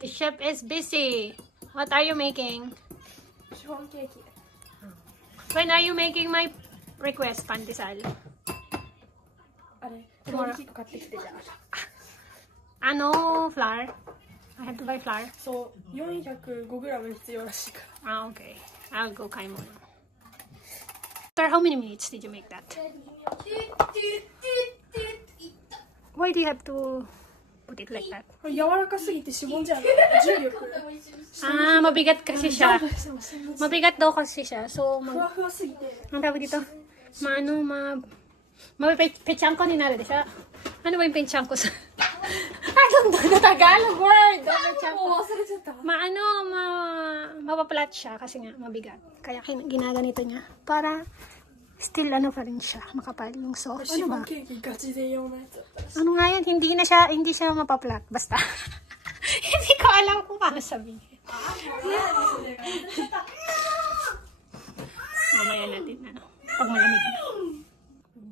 The chef is busy. What are you making? Chiffon cake. When are you making my request, Pandesal? Tomorrow. Ano, flour? I have to buy flour. So, 405g 必要らしいから。 Ah, okay. I'll go kay muna. Sir, how many minutes did you make that? Why do you have to put it like that? 柔らかすぎてしぼんじゃう。重力。Ah, mabigat kasi siya. Mabigat daw kasi siya. So, ふわふわすぎて。 ang tawag dito? Mapipechangko ni Nara, di siya? Ano ba yung pechangko sa... I don't know the Tagalog word! Mapaplat siya kasi nga mabigat. Kaya ginaganito niya para still ano pa rin siya, makapal yung sauce. Ano ba? Ano nga yan? Hindi siya mapaplat. Basta. Hindi ko alam kung paano sabihin. Mamaya natin, ano, pag malamig na.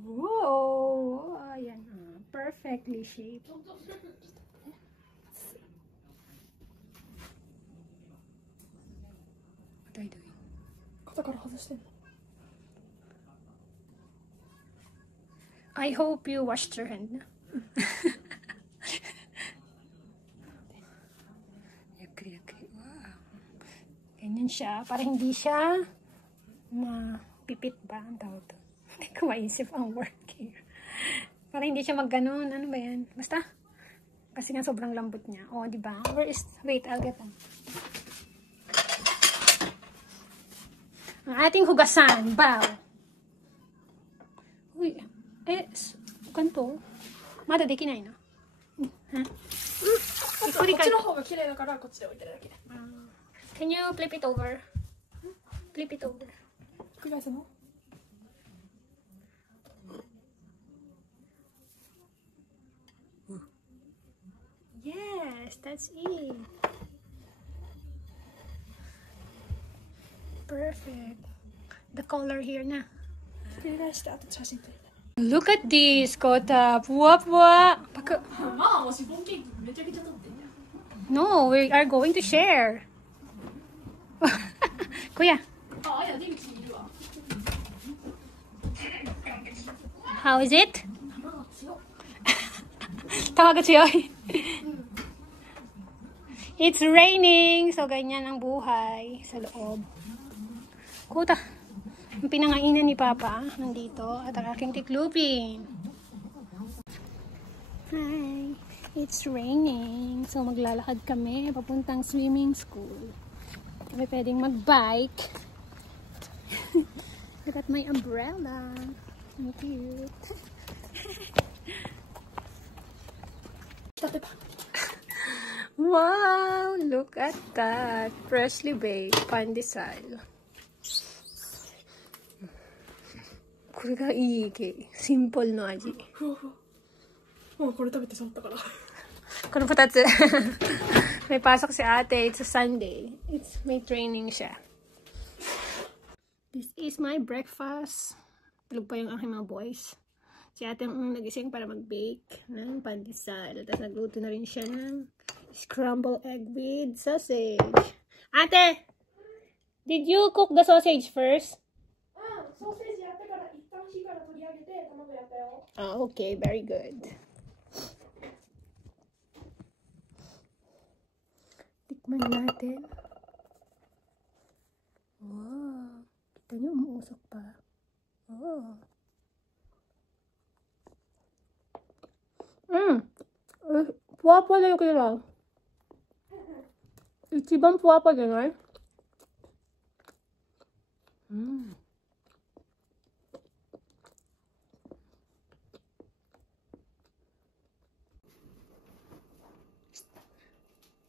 Whoa! Ayan. Perfectly shaped. What are you doing? 肩から外してんの。 I hope you washed your hand. Yakri. Wow. Ganyan siya. Para hindi siya mapipit ba ang tawag to? Hindi ko maisip ang word here. Para hindi siya magganon. Ano ba yan? Basta. Kasi nga sobrang lambot niya. Oh, di ba? Wait, I'll get them. Ang ating hugasan. Bow. Uy. Ganito. Mada dekinai na. Ha? Can you flip it over? Flip it over. Yes, that's it. Perfect. The color here na. Look at this, Kota. Puwa. No, we are going to share. Kuya. How is it? Tawaga siyoy. It's raining. So, ganyan ang buhay sa loob. Kuta. Ang pinangainan ni Papa nandito at ang aking tiklupin. Hi. It's raining. So, maglalakad kami papuntang swimming school. Kami pwedeng mag-bike. I got my umbrella. Ang cute. Wow! Look at that. Freshly baked pandesal. これがいいシンプルの味。もうこれ食べてしまったから。この2つ。May pasok si ate. It's a Sunday. May training siya. This is my breakfast. Tulog pa yung aking mga boys. Si ate ang nagising para mag-bake ng pandesal. Tapos nagluto na rin siya ng scrambled egg with sausage. Ate! Did you cook the sausage first? Sausage やってから一旦火から取り上げて卵やったよ。Oh, okay, very good. Tikman natin. Wow. Kita niyo, umuusok pa. Oh. Puwa-puwa na yung kailang. 一番puwa paじゃない?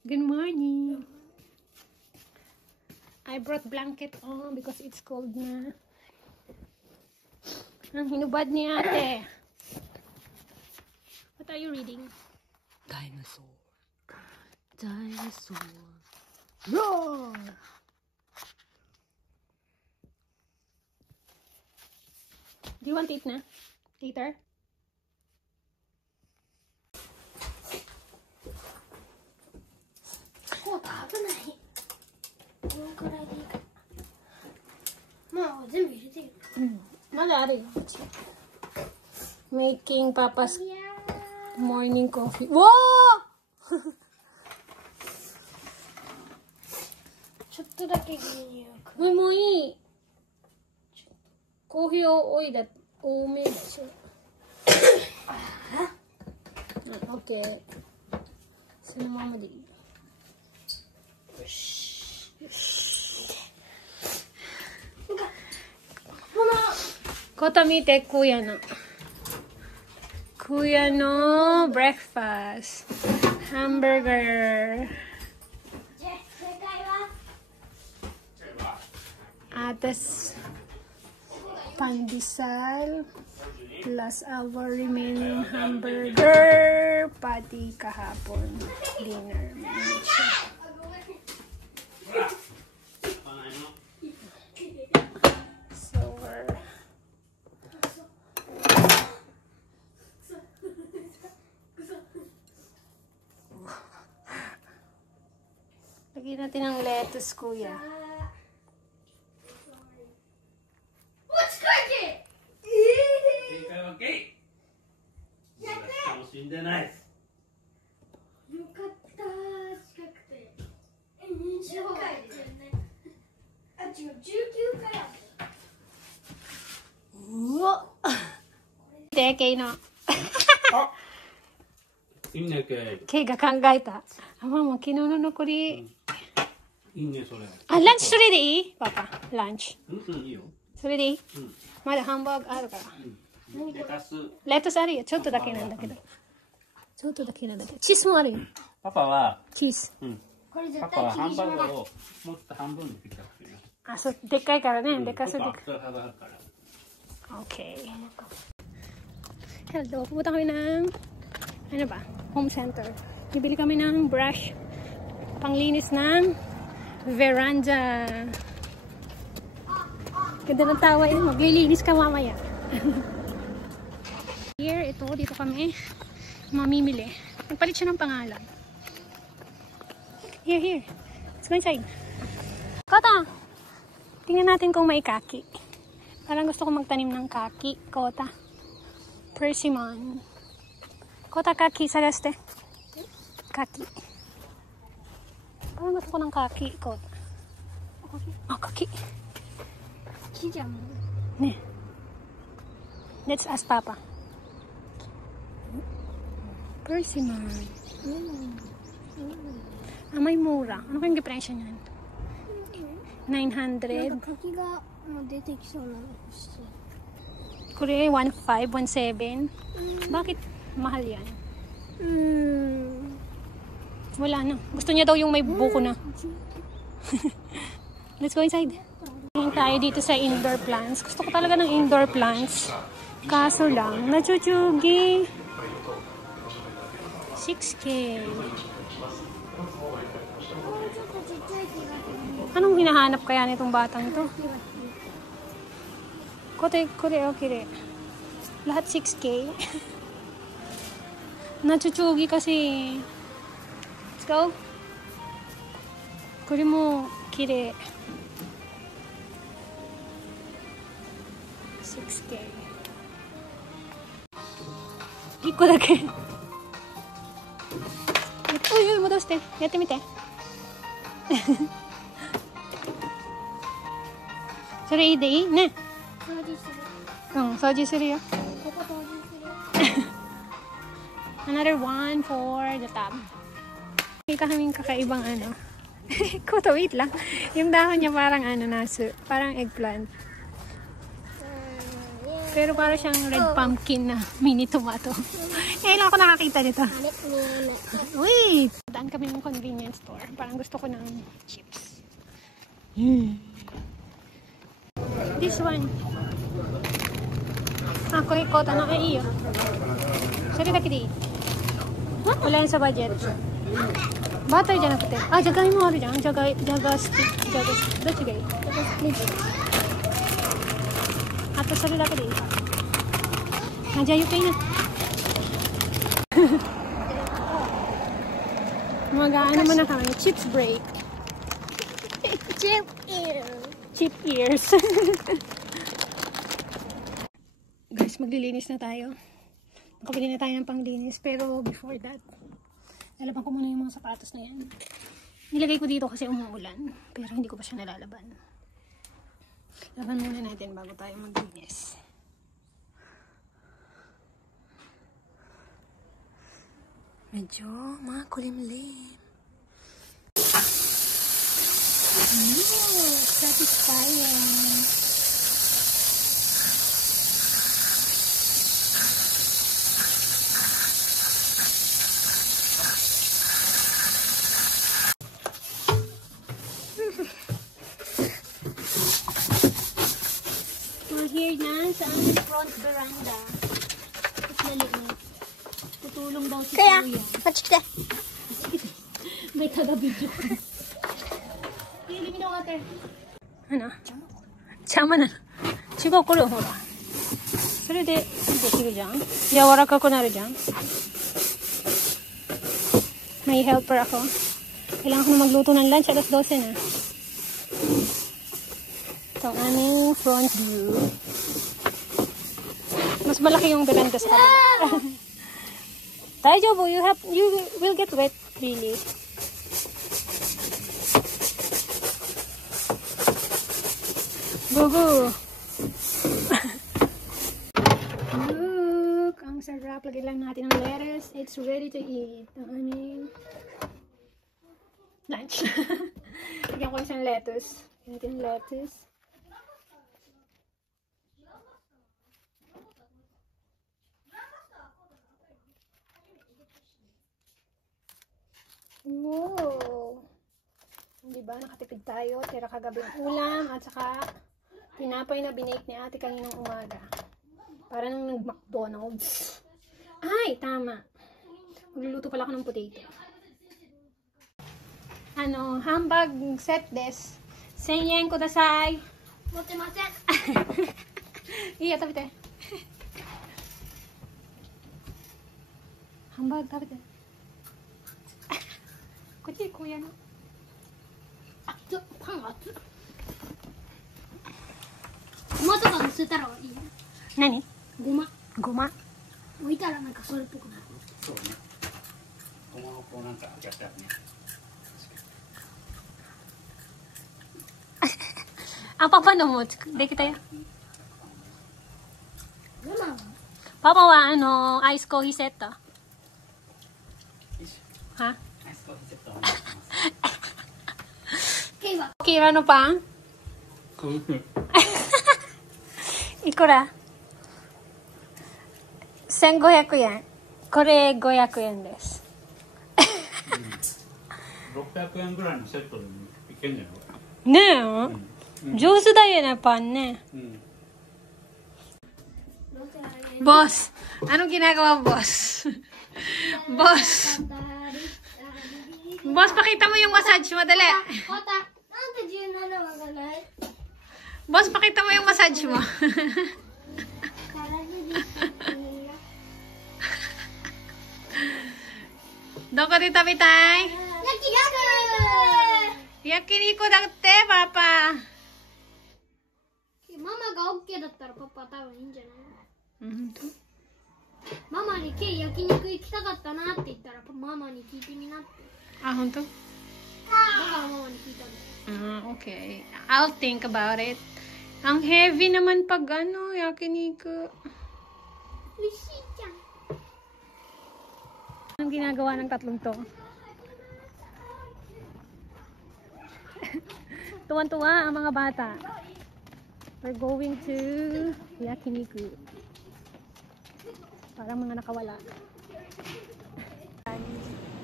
Good morning. I brought blanket on because it's cold na. Ang hinubad ni ate. What are you reading? Dinosaur. Roar! Do you want it na? Later? Ari. Making Papa's morning coffee. Whoa! ちょっとだけ牛乳。もういい。コーヒーを多めでしょ。オッケー。そのままでいい。よし。こと見て、クヤのブレックファスト。ハンバーガー。じゃあ、正解は Atas pandesal plus our remaining hamburger patty kahapon dinner. So lagyan natin ng lettuce, kuya. What's cooking? 正解はゲイ。かもしんでないです。よかったー、近くて。20回ですよね。あ、違う、19回ある。うわで、ケイの。いいね、ケケイが考えた。あ、ママ、昨日の残り。イ。いいね、それ。あ、ランチそれでいいパパ、ランチ。うん、いいよ。それでいいうん。まだハンバーグあるから。レタス。レタスあるよ。ちょっとだけなんだけど。ちょっとだけなんだけど。チーズもあるよ。パパは、チーズ。うん。これ絶パパは対霧島だ。ハンバーガーをもっと半分に切ってほしいよ。あ、そう、でっかいからね。でかすぎて。それ幅あるから。Okay. Hello, pupunta kami ng, ano ba, home center. Bibili kami ng brush, panglinis ng veranda. Ganda ng tawa eh, maglilinis ka mamaya. Here, dito kami mamimili. Nagpalit siya ng pangalan. Here. Let's go inside. Kota! Tingnan natin kung may kaki. Parang gusto ko magtanim ng kaki. Kota. Persimmon. Kota, kaki. Sagaste. Kaki. Parang gusto ko ng kaki. Kota. Oh, kaki. 木じゃん。Ne. Let's ask Papa. Persimmon. Ah, may mura. Ano kayong presyo niyan? 900. 柿がもう出てきそうなの欲しい。これ 1.5, 1.7. Bakit mahal yan? Wala na. Gusto niya daw yung may buko na. Let's go inside. Tingin tayo dito sa indoor plants. Gusto ko talaga ng indoor plants. Kaso lang, nachuchugi. 6K. もうちょっとちっちゃい気がする。 Anong hinahanap kaya nitong batang to? Kore, okay. Lahat 6K. Nachuchugi kasi. Let's go. Kore mo, kire. 6K. 1個だけ。おいおい、戻して。やってみて。それいいでいいね。掃除する。掃除するよ。ここ掃除する。Another one for the top. May kaming kakaibang ano. Kuto, wait lang. Yung dahon niya parang ano parang eggplant. Pero parang siyang red pumpkin na mini tomato. Ngayon ako nakakita nito. Wait! Daan kami ng convenience store. Parang gusto ko ng chips. This one. Ah, ko kota na iyo. Sorryだけでいい。wala yan sa budget. Butter じゃなくて。あ、じゃがいもあるじゃん。じゃがスティック。どっちがいい？あとそれだけでいい。あ、じゃあゆっくりな。Mag-ano mo na kami. Chips break. Chip ears. Chip ears. maglilinis na tayo. Nakabili na tayo ng panglinis. Pero before that, lalaban ko muna yung mga sapatos na yan. Nilagay ko dito kasi umuulan. Pero hindi ko pa siya nalalaban. Laban muna natin bago tayo maglinis. Medyo makulimlim. Satisfying. We're here na sa aming front veranda. At lalimit. Tutulong daw si Kuya. Machika. May taga-video ko. Give me the water. Ano? Chama na. Chigo, kore, hora. それで、できるじゃん。柔らかくなるじゃん。May helper ako. Kailangan ko na magluto ng lunch. Alas 12 na. Ito ang aming front view. Mas malaki yung veranda sa kabila. Daijoubu, you will get wet, really. Gugu. Look, ang sarap. Lagyan lang natin ng lettuce. It's ready to eat. Ang aming lunch. Lagyan ko isang lettuce. Lagyan natin ng lettuce. Wow! Diba, nakatipid tayo. Tira kagabi ang ulam at saka tinapay na binake ni ate kaninang umaga. Para nang nag-McDonald's. Ay, tama. Magluluto pala ako ng potato. Ano, hamburg set des. 1000 yen kudasai. 持ってません。いいよ、食べて。ハンバーグ食べて。こっちでこうやるの。熱っ、パン熱っ。ごまとか乗せたらいいよ。何？ごま。ごま。置いたらなんかそれっぽくなる。そうね。ごまをこうなんかやったらね。あ、パパのもできたよ。ごまはパパはアイスコーヒーセット。よいしょ。は？アイスコーヒーセットお願いします。ケイは Kira no pang? こういうふうに。いくら ?1500 円。これ500円です。600円ぐらいのセットでいけんじゃない？ねえ、うん。上手だよね、パンね。うん。 Boss, anong ginagawa, boss? Boss. Boss, pakita mo yung massage mo, dali. またなんで17話がない Boss, pakita mo yung massage mo. Doko dito, bitay. Yakiniku daって, papa. ママが OK だったらパパ多分いいんじゃないうんママにケイ焼肉行きたかったなって言ったらママに聞いてみなってあ、本当？だからママに聞いたんだよ Okay. I'll think about it. Ang heavy naman pag yakiniku. 美味しいじゃん Anong ginagawa ng tatlong to? Tuwan-tuwa ang mga bata. We're going to yakiniku. Parang mga nakawala.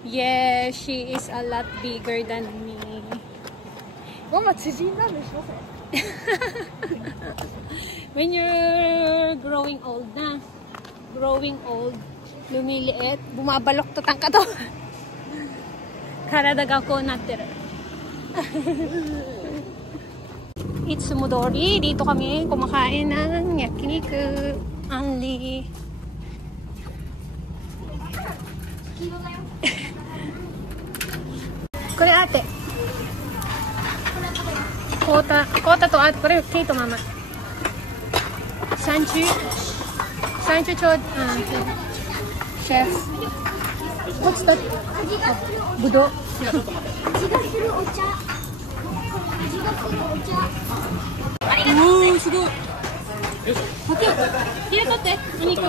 Yeah, she is a lot bigger than me. When you're growing old na, lumiliit, bumabalok to tangka to. Karadaga ko natteru. It's Sumodori. Dito kami kumakain ng yakiniku. Only. Kore ate. Kota to ate. Kore Kei to mama. 30. Trying to show chef. What's that? ぶどう。味がするお茶。味がするお茶。おお、すごい。オッケー。入れとって、お肉。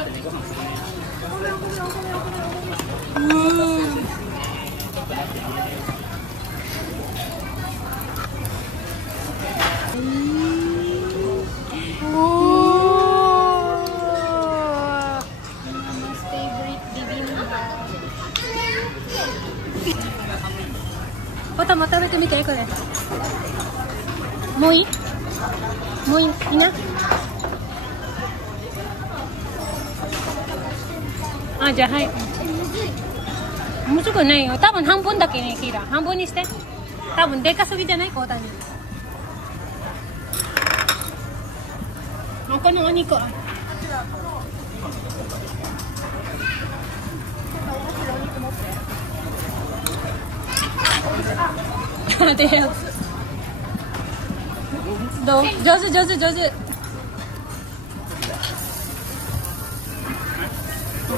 おたま食べてみて、これ。もういい？もういいな。あ、じゃあはい。むずくないよ。多分半分だけね、キーラ。半分にして。多分でかすぎじゃない？こうだに。このお肉。どう？上手上手上手。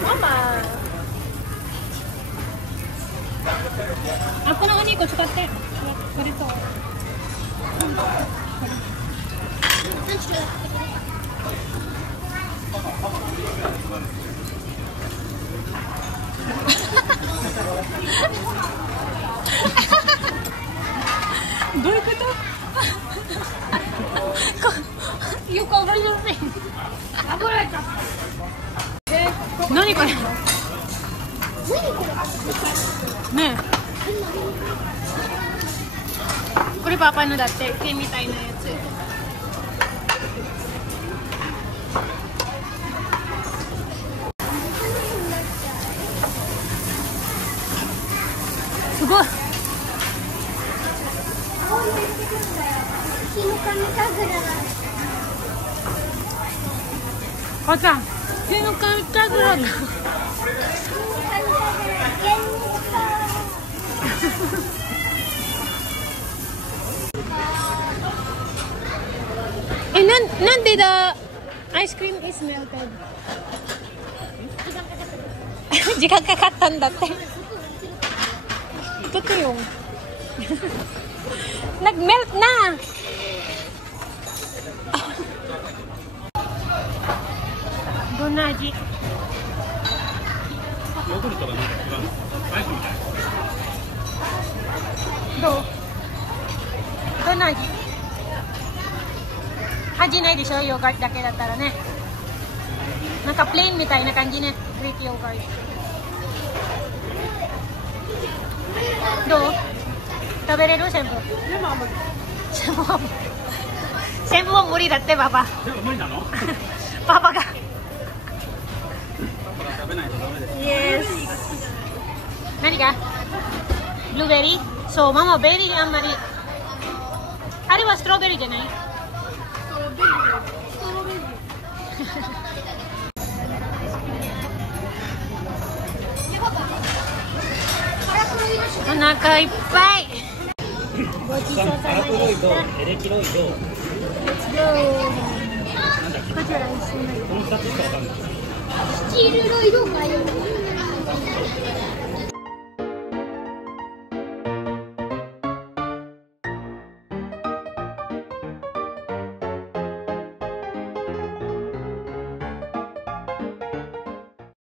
ママ。あ、このお肉使って。これと。どういうこと？よくわかりません。何これ？ねえ。これパパのだって剣みたいなやつ。すごい。おちゃん、手のかみたぐらい。なんでだアイスクリーム is melted 時間かかったんだってとくよnag-melt naどんな味？ヨーグルトがなんか違うの？アイスみたい。どんな味？味ないでしょ、ヨーグルトだけだったらね。なんかプレーンみたいな感じね、グリークヨーグルト。どう？食べれる？全部？全部は無理だってパパ。全部無理なの？パパが。食べないとダメです。Yes。何が？ブルーベリー？そう、ママベリーあんまり。あれはストロベリーじゃない？お腹いっぱい。ごちそうさまでした。エレキロイド。Let's go。こちら一緒に。この2つしかわかんない。スチールロイドかよ。